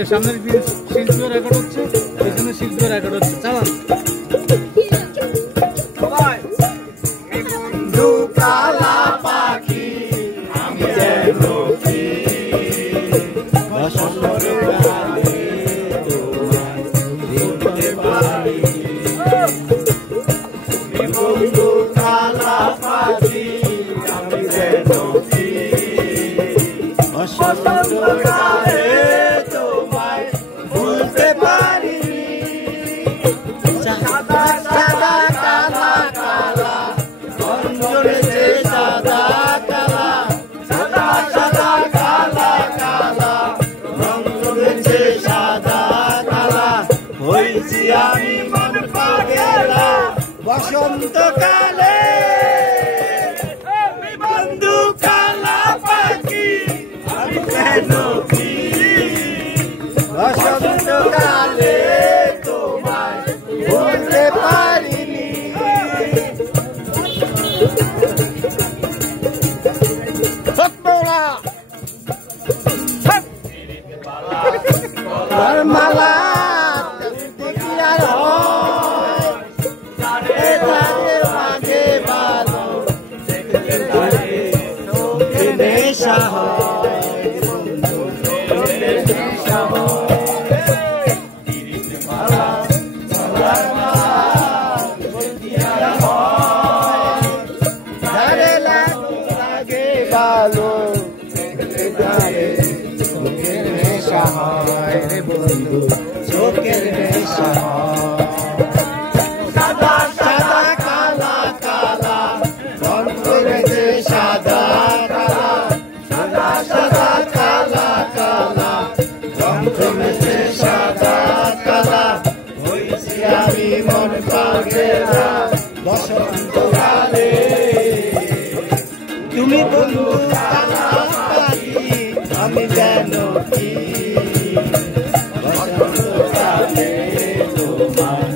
যে সামনের শিল্পীও রেকর্ড হচ্ছে, পেছনের শিল্পীও রেকর্ড হচ্ছে। চালান। কালা পাখি আমি যেন কি বন্ধু কালা পাখি আমি যেন কি বসন্তকালে তোমায় ভুলতে পারিনি। সাদা সাদা কালা কালা অঞ্জনেতে সাদা কালা, সাদা সাদা কালা কালা অঞ্জনেতে সাদা কালা হয়েছি আমি মন পাগলা বসন্তকালে। বন্ধু কালা পাখি আমি যেন কি বসন্তকালে তোমায় বলতে পারিনি। মালা দেখিয়ার মাঝে ভালো নেশা লাগে ভালো নেশা হয় রে বন্ধু চোখের নেশা হয়। সাদা সাদা কালা কালা অন্তরেতে সাদা কালা, সাদা সাদা কালা কালা অন্তরেতে সাদা কালা হয়েছি আমি মন পাগলা বসন্তকালে। তুমি বন্ধু কালা পাখি আমি যেন কি বসন্তকালে তোমার